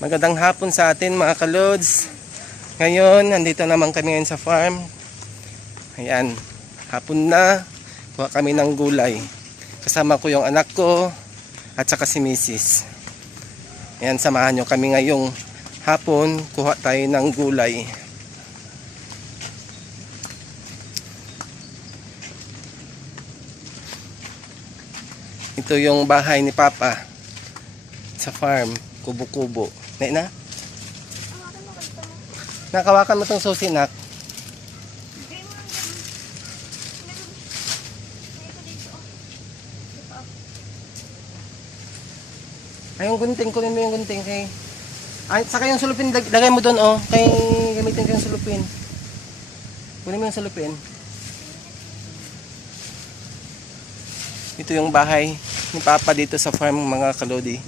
Magandang hapon sa atin mga kalods. Ngayon, nandito naman kami ngayon sa farm. Ayan, hapon na. Kuha kami ng gulay. Kasama ko yung anak ko at saka si Mrs. Ayan, samahan nyo kami ngayong hapon. Kuha tayo ng gulay. Ito yung bahay ni Papa sa farm, kubo-kubo. Na? Nakawakan mo tong susi, nak. Ay, yung gunting, kunin mo yung gunting kay. Ay, saka yung sulupin, lagay mo doon, oh. Kay gamitin ko yung sulupin. Kunin mo yung sulupin. Ito yung bahay ni Papa dito sa farm, mga kalodi.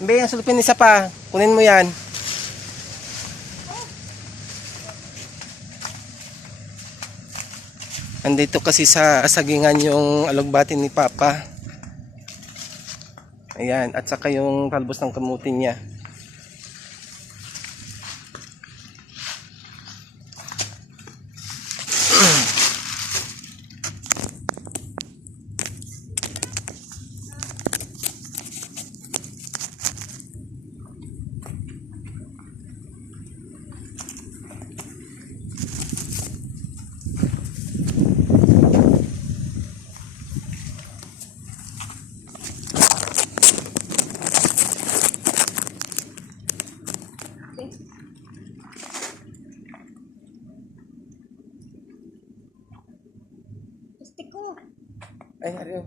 Mbe, yung sulupin isa pa. Kunin mo yan. Andito kasi sa sagingan yung alugbati ni Papa. Ayan, at saka yung talbos ng kamuti niya. Ay, ariyo.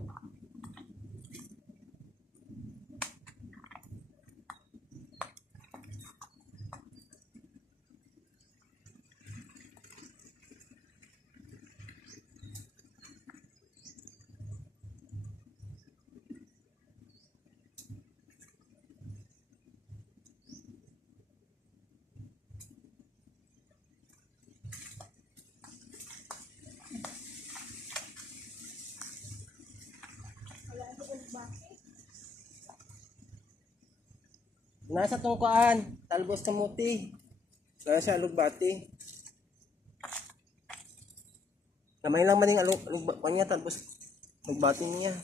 Nasa tungkuan, talbos kamuti. Nasa alugbati. Kamay lang maning alugbati niya, talbos alugbati niya.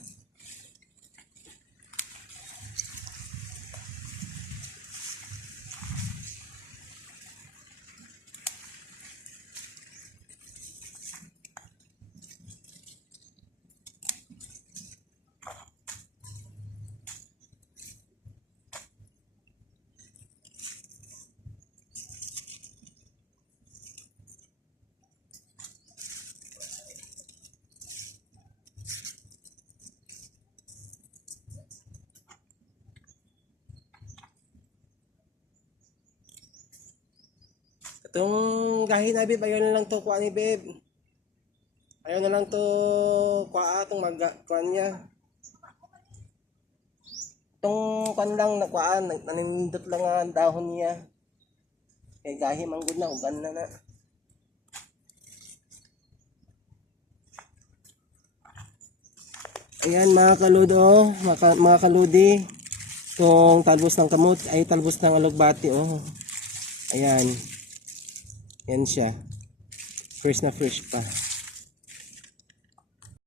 Itong gahi na, babe, ayaw na lang to kuha ni babe. Ayaw na lang to kuha itong kuha niya. Itong kuha lang na kuha, nanindot lang ang dahon niya. Kaya gahi manggod na, ugan na na. Ayan mga kaludo, mga kaludi. Itong talbos ng kamot ay talbos ng alugbati, oh. Ayan. Yan siya. Fresh na fresh pa.